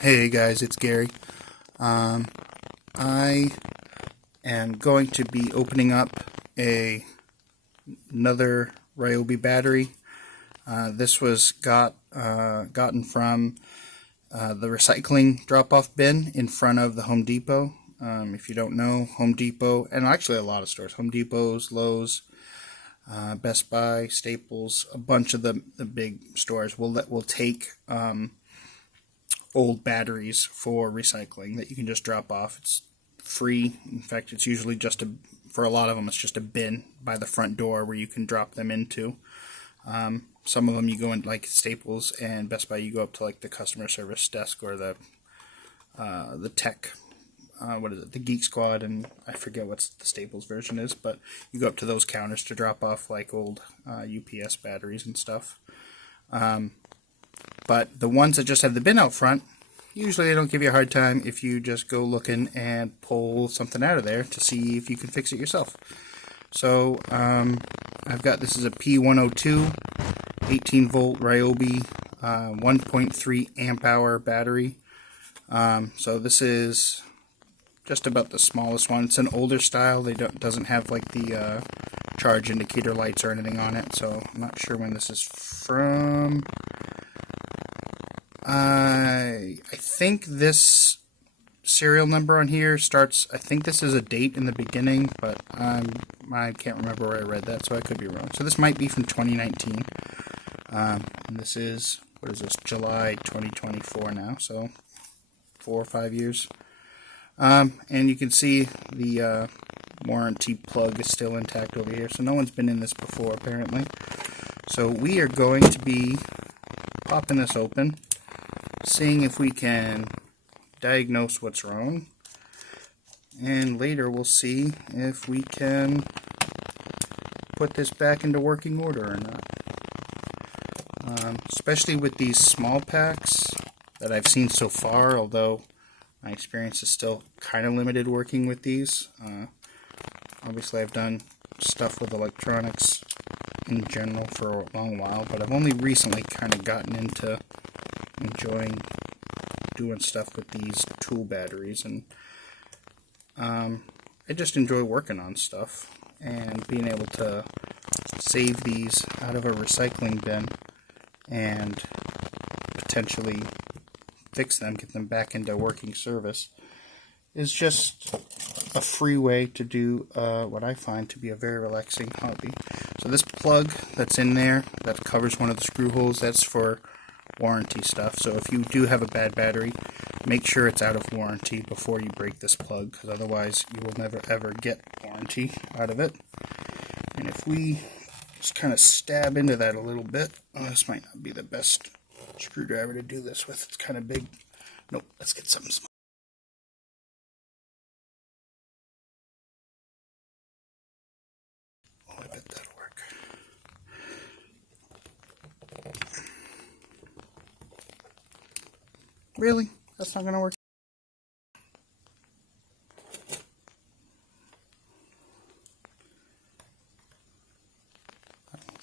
Hey guys, it's Gary. I am going to be opening up another Ryobi battery. This was gotten from the recycling drop-off bin in front of the Home Depot. If you don't know, Home Depot, and actually a lot of stores, Home Depots, Lowe's, Best Buy, Staples, a bunch of the big stores will take old batteries for recycling that you can just drop off. It's free. In fact, it's usually for a lot of them, it's just a bin by the front door where you can drop them into. Some of them you go in, like Staples and Best Buy, you go up to like the customer service desk or the tech, the Geek Squad, and I forget what the Staples version is, but you go up to those counters to drop off like old UPS batteries and stuff. But the ones that just have the bin out front, usually they don't give you a hard time if you just go looking and pull something out of there to see if you can fix it yourself. So I've got, this is a P102 18 volt Ryobi 1.3 amp hour battery. So this is just about the smallest one. It's an older style. Doesn't have like the charge indicator lights or anything on it, so I'm not sure when this is from. I think this serial number on here starts, I think this is a date in the beginning, but I can't remember where I read that, so I could be wrong. So this might be from 2019. And this is, what is this, July 2024 now, so 4 or 5 years. And you can see the warranty plug is still intact over here, so no one's been in this before apparently. So we are going to be popping this open, seeing if we can diagnose what's wrong, and later we'll see if we can put this back into working order or not. Especially with these small packs that I've seen so far, although my experience is still kind of limited working with these. Obviously I've done stuff with electronics in general for a long while, but I've only recently kind of gotten into enjoying doing stuff with these tool batteries, and I just enjoy working on stuff and being able to save these out of a recycling bin and potentially fix them, get them back into working service, is just a free way to do what I find to be a very relaxing hobby. So this plug that's in there that covers one of the screw holes, that's for warranty stuff. So if you do have a bad battery, make sure it's out of warranty before you break this plug, because otherwise you will never ever get warranty out of it. And if we just kind of stab into that a little bit, this might not be the best screwdriver to do this with, it's kind of big. Nope, let's get something small. Oh, I bet that'll work. Really? That's not going to work?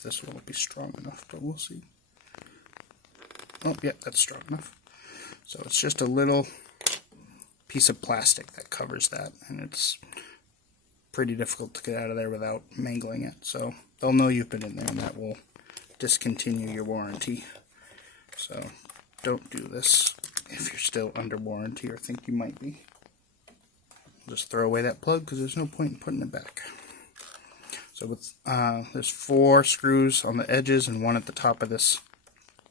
This one won't be strong enough, but we'll see. Oh, yeah, that's strong enough. So it's just a little piece of plastic that covers that, and it's pretty difficult to get out of there without mangling it. So they'll know you've been in there, and that will discontinue your warranty. So don't do this if you're still under warranty or think you might be. Just throw away that plug because there's no point in putting it back. So with there's 4 screws on the edges and 1 at the top of this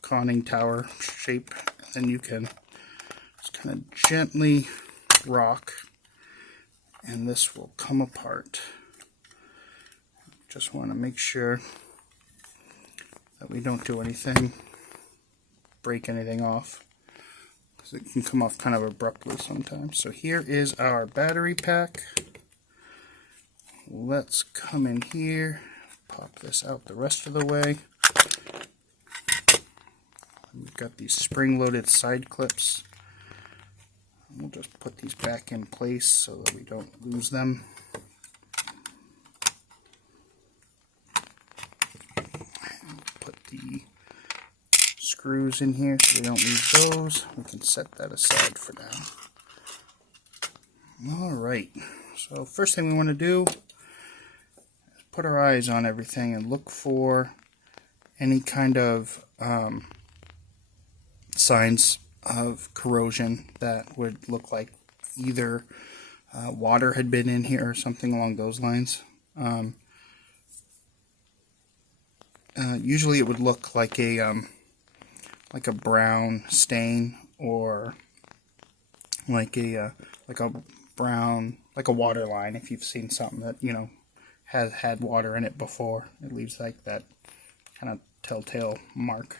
conning tower shape, and then you can just kind of gently rock and this will come apart. Just want to make sure that we don't do anything, break anything off, because it can come off kind of abruptly sometimes. So here is our battery pack. Let's come in here, pop this out the rest of the way. We've got these spring-loaded side clips. We'll just put these back in place so that we don't lose them. And put the screws in here, so we don't need those. We can set that aside for now. Alright, so first thing we want to do is put our eyes on everything and look for any kind of signs of corrosion that would look like either water had been in here or something along those lines. Usually it would look like a brown stain, or like a brown, like a water line. If you've seen something that, you know, has had water in it before, it leaves like that kind of telltale mark.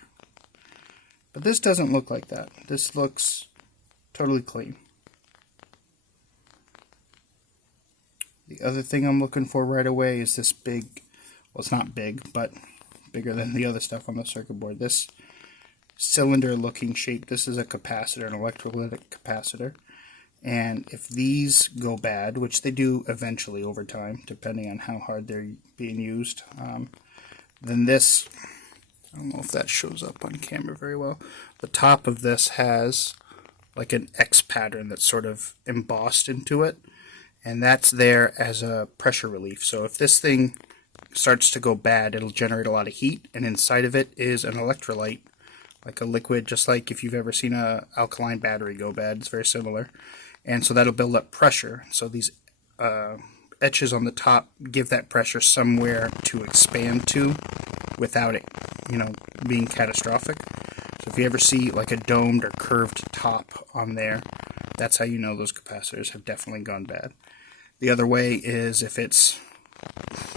But this doesn't look like that. This looks totally clean. The other thing I'm looking for right away is this big, well, it's not big, but bigger than the other stuff on the circuit board. This cylinder looking shape, this is a capacitor, an electrolytic capacitor. And if these go bad, which they do eventually over time, depending on how hard they're being used, then this, I don't know if that shows up on camera very well, the top of this has like an X pattern that's sort of embossed into it, and that's there as a pressure relief. So if this thing starts to go bad, it'll generate a lot of heat, and inside of it is an electrolyte, like a liquid, just like if you've ever seen a alkaline battery go bad. It's very similar. And so that'll build up pressure. So these etches on the top give that pressure somewhere to expand to without it, you know, being catastrophic. So if you ever see like a domed or curved top on there, that's how you know those capacitors have definitely gone bad. The other way is if it's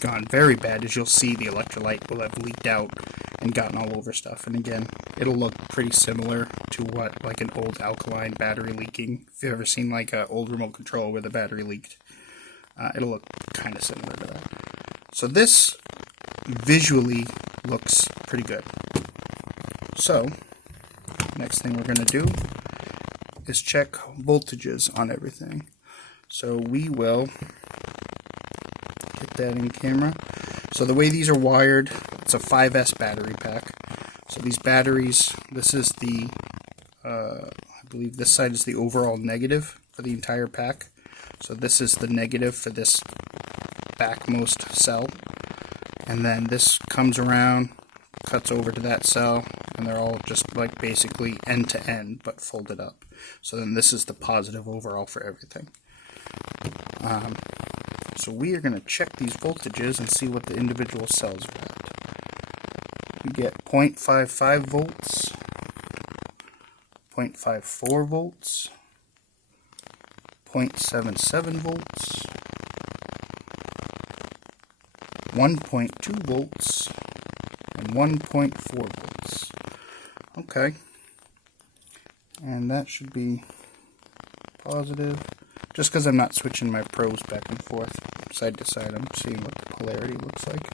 gone very bad, is you'll see the electrolyte will have leaked out and gotten all over stuff. And again, it'll look pretty similar to what like an old alkaline battery leaking. If you've ever seen like an old remote control where the battery leaked, it'll look kind of similar to that. So this visually looks pretty good. So next thing we're going to do is check voltages on everything. So we will get that in camera. So the way these are wired, it's a 5S battery pack. So these batteries, this is the, I believe this side is the overall negative for the entire pack. So this is the negative for this backmost cell. And then this comes around, cuts over to that cell, and they're all just like basically end to end, but folded up. So then this is the positive overall for everything. So we are going to check these voltages and see what the individual cells are at. We get 0.55 volts, 0.54 volts, 0.77 volts, 1.2 volts, and 1.4 volts. Okay. And that should be positive. Just because I'm not switching my probes back and forth, side to side, I'm seeing what the polarity looks like.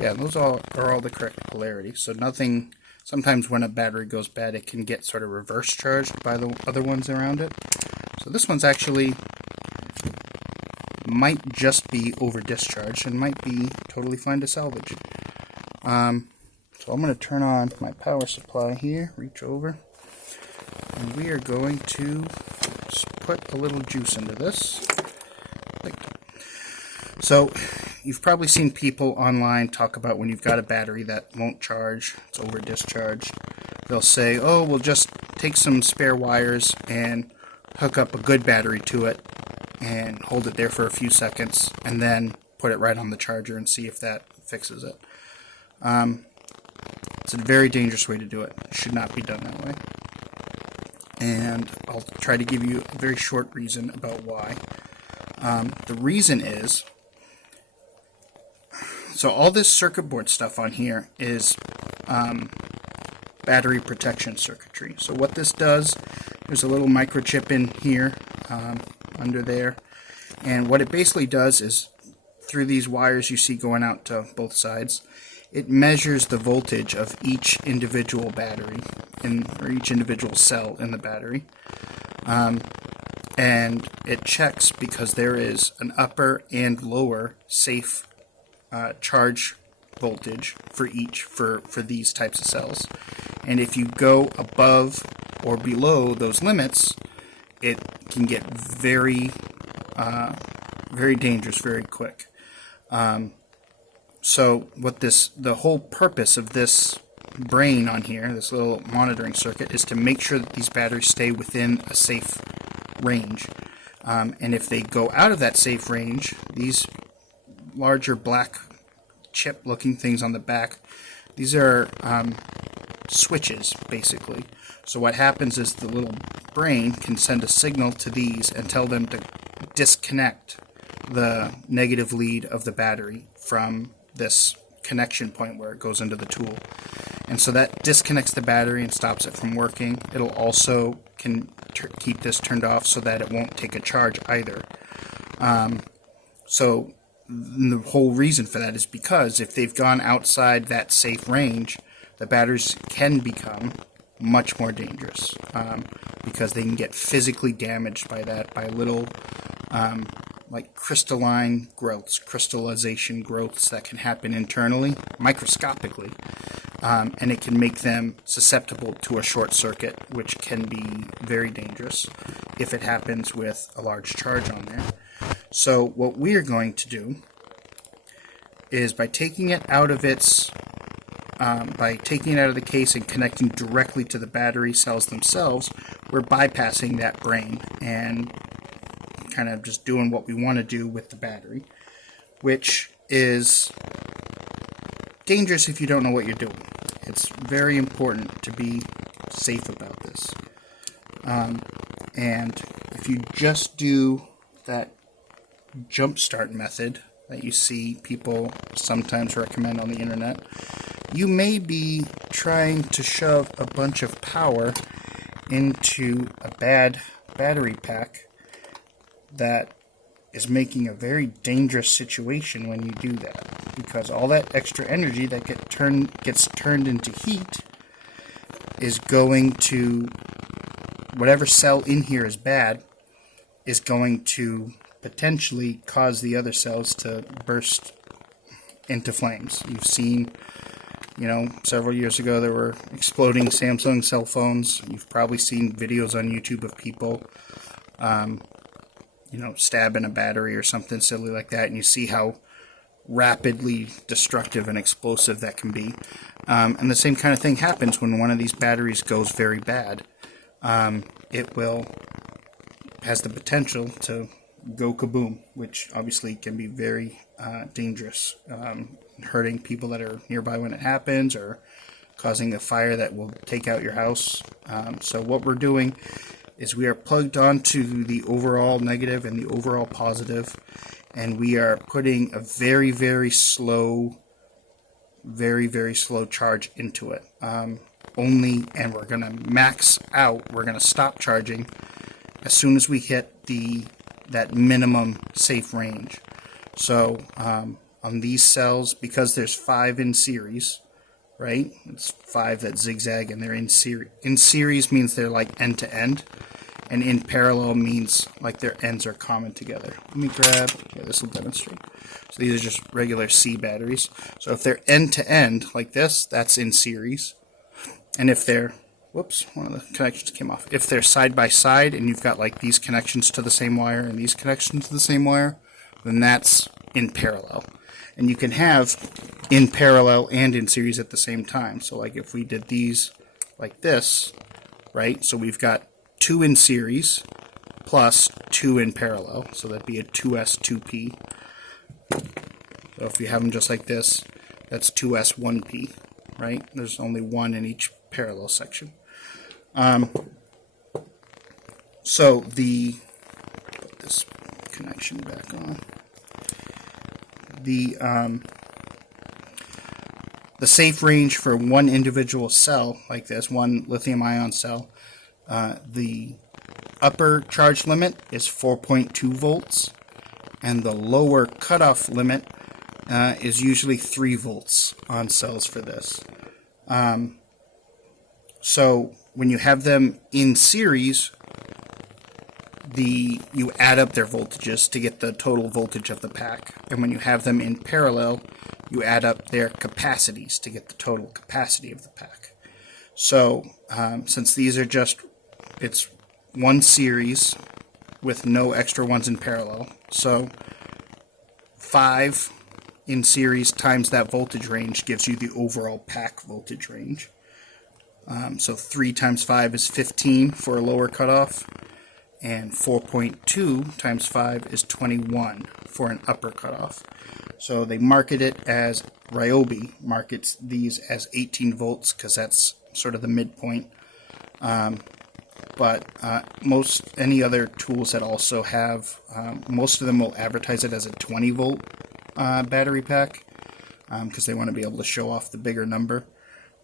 Yeah, those are all the correct polarity. So nothing, sometimes when a battery goes bad, it can get sort of reverse charged by the other ones around it. So this one's actually might just be over-discharged and might be totally fine to salvage. So I'm going to turn on my power supply here, reach over. And we are going to put a little juice into this. So, you've probably seen people online talk about when you've got a battery that won't charge, it's over discharged. They'll say, oh, we'll just take some spare wires and hook up a good battery to it and hold it there for a few seconds and then put it right on the charger and see if that fixes it. It's a very dangerous way to do it. It should not be done that way. And I'll try to give you a very short reason about why. The reason is, so all this circuit board stuff on here is battery protection circuitry. So what this does, there's a little microchip in here, under there, and what it basically does is, through these wires you see going out to both sides, it measures the voltage of each individual battery or each individual cell in the battery, and it checks because there is an upper and lower safe charge voltage for each for these types of cells. And if you go above or below those limits, it can get very dangerous very quick. So what the whole purpose of this brain on here, this little monitoring circuit, is to make sure that these batteries stay within a safe range. And if they go out of that safe range, these larger black chip looking things on the back, these are switches basically. So what happens is the little brain can send a signal to these and tell them to disconnect the negative lead of the battery from this connection point where it goes into the tool. And so that disconnects the battery and stops it from working. It'll also keep this turned off so that it won't take a charge either. So the whole reason for that is because if they've gone outside that safe range, the batteries can become much more dangerous, because they can get physically damaged by that, by little like crystalline growths, crystallization growths that can happen internally, microscopically, and it can make them susceptible to a short circuit, which can be very dangerous if it happens with a large charge on there. So what we are going to do is, by taking it out of its by taking it out of the case and connecting directly to the battery cells themselves, we're bypassing that brain and kind of just doing what we want to do with the battery, which is dangerous if you don't know what you're doing. It's very important to be safe about this. And if you just do that jump start method that you see people sometimes recommend on the internet, you may be trying to shove a bunch of power into a bad battery pack that is making a very dangerous situation when you do that, because all that extra energy that gets turned into heat is going to, whatever cell in here is bad, is going to potentially cause the other cells to burst into flames. You've seen, several years ago there were exploding Samsung cell phones. You've probably seen videos on YouTube of people stabbing a battery or something silly like that, and you see how rapidly destructive and explosive that can be. And the same kind of thing happens when one of these batteries goes very bad. It has the potential to go kaboom, which obviously can be very dangerous, hurting people that are nearby when it happens, or causing a fire that will take out your house. So what we're doing is we are plugged onto the overall negative and the overall positive, and we are putting a very, very slow charge into it. And we're going to max out, we're going to stop charging as soon as we hit that minimum safe range. So on these cells, because there's 5 in series, right? It's 5 that zigzag and they're in series. In series means they're like end to end, and in parallel means like their ends are common together. Let me grab, this will demonstrate. So these are just regular C batteries. So if they're end to end like this, that's in series. And if they're, whoops, one of the connections came off. If they're side by side and you've got like these connections to the same wire and these connections to the same wire, then that's in parallel. And you can have in parallel and in series at the same time. So like if we did these like this, right? So we've got 2 in series plus 2 in parallel. So that'd be a 2S, 2P. So if you have them just like this, that's 2S, 1P, right? There's only 1 in each parallel section. So put this connection back on. The safe range for one individual cell like this, one lithium-ion cell, the upper charge limit is 4.2 volts, and the lower cutoff limit is usually 3 volts on cells for this. So when you have them in series, you add up their voltages to get the total voltage of the pack. And when you have them in parallel, you add up their capacities to get the total capacity of the pack. So since these are just, it's one series with no extra ones in parallel, so 5 in series times that voltage range gives you the overall pack voltage range. So 3 times 5 is 15 for a lower cutoff, and 4.2 times 5 is 21 for an upper cutoff. So they market it as, Ryobi markets these as 18 volts because that's sort of the midpoint. But any other tools that also have, most of them will advertise it as a 20 volt battery pack because they want to be able to show off the bigger number.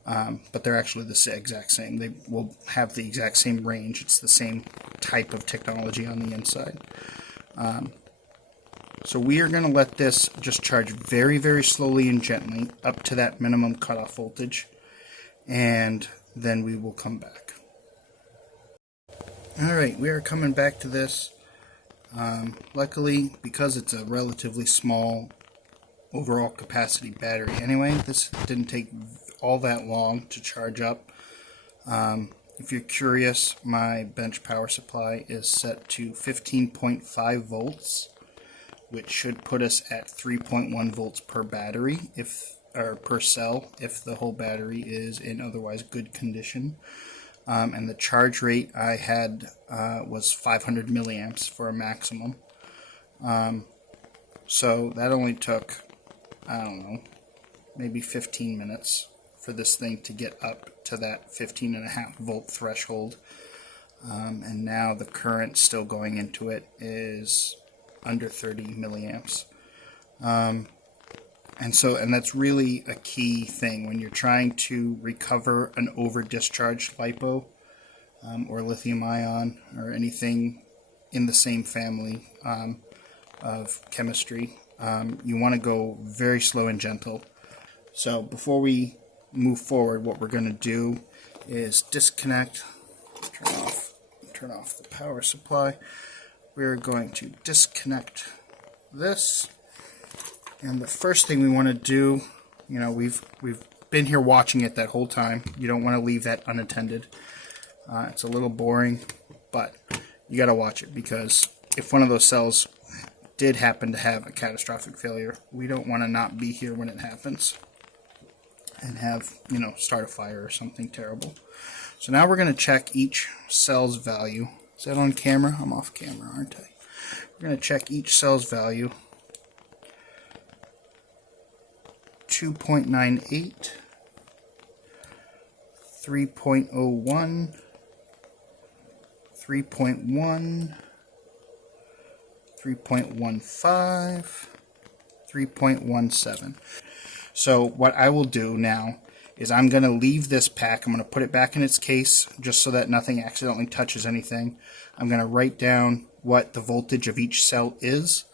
But they're actually the exact same. They will have the exact same range. It's the same type of technology on the inside. So we are going to let this just charge very, very slowly and gently up to that minimum cutoff voltage, and then we will come back. Alright, we are coming back to this. Luckily, because it's a relatively small overall capacity battery anyway, this didn't take all that long to charge up. If you're curious, my bench power supply is set to 15.5 volts, which should put us at 3.1 volts per battery, or per cell, if the whole battery is in otherwise good condition. And the charge rate I had was 500 milliamps for a maximum. So that only took, I don't know, maybe 15 minutes for this thing to get up to that 15.5 volt threshold. And now the current still going into it is under 30 milliamps. And that's really a key thing when you're trying to recover an over-discharged LiPo or lithium ion or anything in the same family of chemistry. You want to go very slow and gentle. So before we move forward, what we're going to do is disconnect, turn off the power supply. We're going to disconnect this. And the first thing we want to do, we've been here watching it that whole time. You don't want to leave that unattended. It's a little boring, but you got to watch it, because if one of those cells did happen to have a catastrophic failure, we don't want to not be here when it happens and have, start a fire or something terrible. So now we're going to check each cell's value. Is that on camera? I'm off camera, aren't I? We're going to check each cell's value. 2.98, 3.01, 3.1, 3.15, 3.17. So what I will do now is I'm going to leave this pack. I'm going to put it back in its case just so that nothing accidentally touches anything. I'm going to write down what the voltage of each cell is,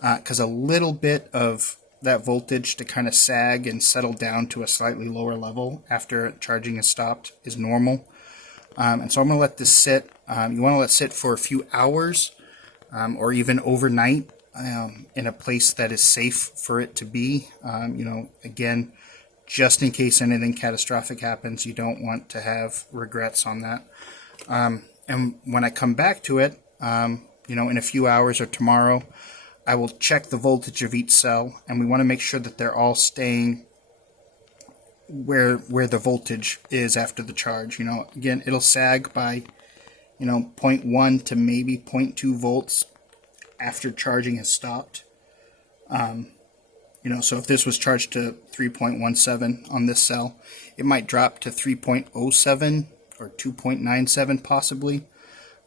because a little bit of that voltage to kind of sag and settle down to a slightly lower level after charging is stopped is normal. And so I'm going to let this sit. You want to let it sit for a few hours or even overnight in a place that is safe for it to be. Again, just in case anything catastrophic happens, you don't want to have regrets on that. And when I come back to it, in a few hours or tomorrow, I will check the voltage of each cell, and we want to make sure that they're all staying where the voltage is after the charge. Again, it'll sag by 0.1 to maybe 0.2 volts after charging has stopped. So if this was charged to 3.17 on this cell, it might drop to 3.07 or 2.97 possibly.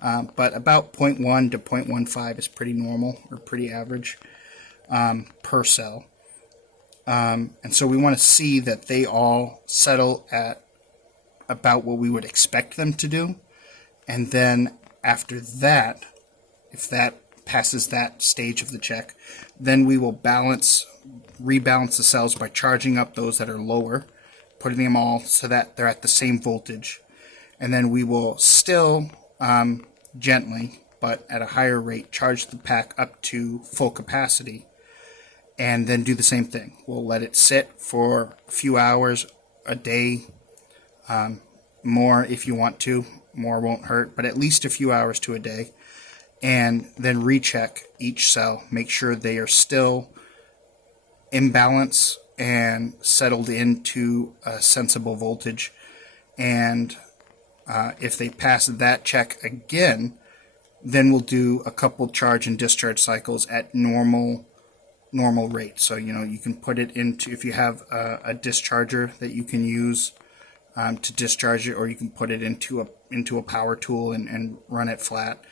But about 0.1 to 0.15 is pretty normal, or pretty average per cell. And so we want to see that they all settle at about what we would expect them to do. And then after that, if that passes that stage of the check, then we will rebalance the cells by charging up those that are lower, putting them all so that they're at the same voltage. And then we will still gently, but at a higher rate, charge the pack up to full capacity. and then do the same thing. We'll let it sit for a few hours, a day, more if you want to. More won't hurt, but at least a few hours to a day. And then recheck each cell. Make sure they are still in balance and settled into a sensible voltage. And if they pass that check again, then we'll do a couple charge and discharge cycles at normal rate. So you can put it into, if you have a discharger that you can use to discharge it, or you can put it into a power tool and run it flat,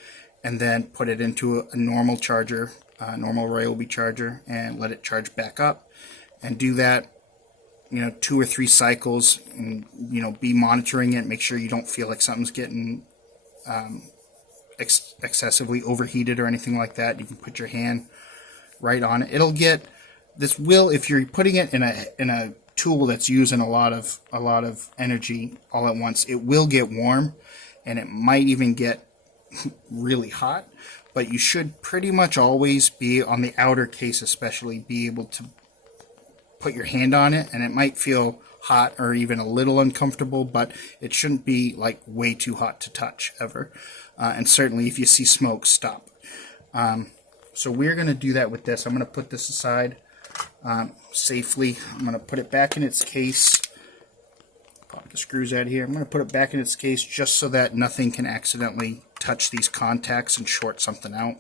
and then put it into a normal charger, normal Ryobi charger, and let it charge back up, and do that 2 or 3 cycles, and be monitoring it. Make sure you don't feel like something's getting excessively overheated or anything like that. You can put your hand right on it. It'll get, this will, if you're putting it in a tool that's using a lot of energy all at once, it will get warm, and it might even get really hot. But you should pretty much always be on the outer case, especially be able to put your hand on it, and it might feel hot or even a little uncomfortable, but it shouldn't be like way too hot to touch ever. And certainly if you see smoke, stop. So we're going to do that with this. I'm going to put this aside safely. I'm going to put it back in its case. Pop the screws out of here. I'm going to put it back in its case just so that nothing can accidentally touch these contacts and short something out.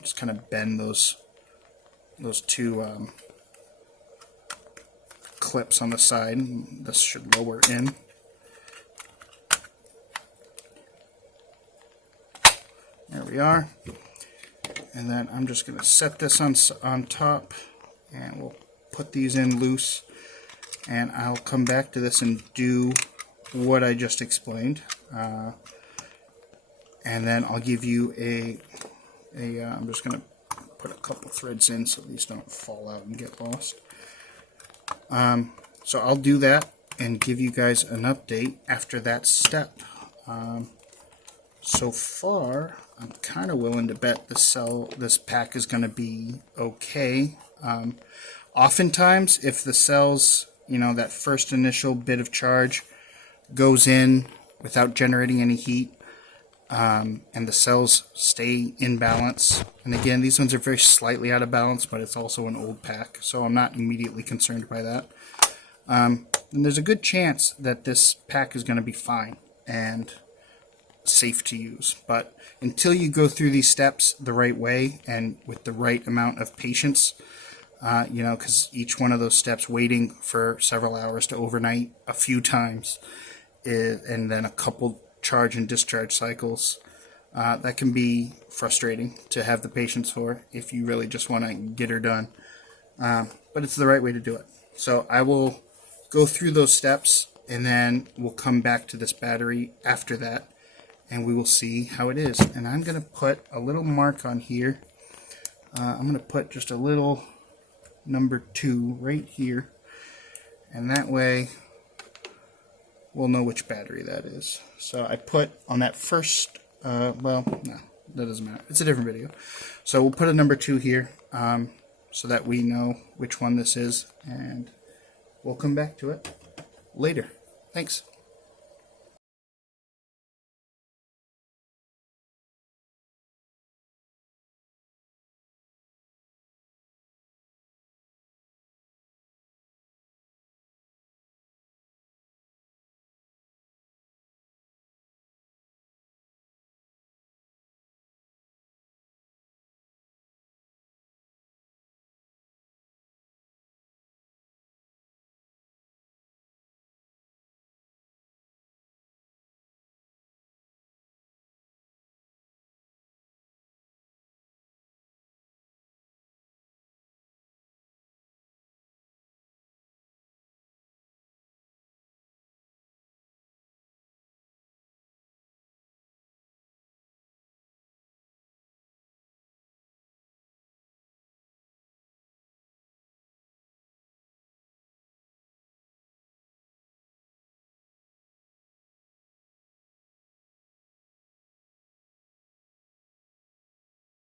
Just kind of bend those 2 clips on the side. This should lower in. There we are. And then I'm just going to set this on top, and we'll put these in loose, and I'll come back to this and do what I just explained. And then I'll give you I'm just going to put a couple threads in so these don't fall out and get lost. So I'll do that and give you guys an update after that step. So far, I'm kind of willing to bet this pack is going to be okay. Oftentimes, if the cells, that first initial bit of charge goes in without generating any heat, and the cells stay in balance, and again, these ones are very slightly out of balance, but it's also an old pack, so I'm not immediately concerned by that. And there's a good chance that this pack is going to be fine and safe to use, but until you go through these steps the right way and with the right amount of patience, because each one of those steps, waiting for several hours to overnight a few times, and then a couple charge and discharge cycles, that can be frustrating to have the patience for if you really just want to get her done. But it's the right way to do it. So I will go through those steps, and then we'll come back to this battery after that, and we will see how it is. And I'm going to put a little mark on here. I'm going to put just a little number 2 right here, and that way we'll know which battery that is. So I put on that first, well, no, that doesn't matter. It's a different video. So we'll put a number 2 here, so that we know which one this is, and we'll come back to it later. Thanks.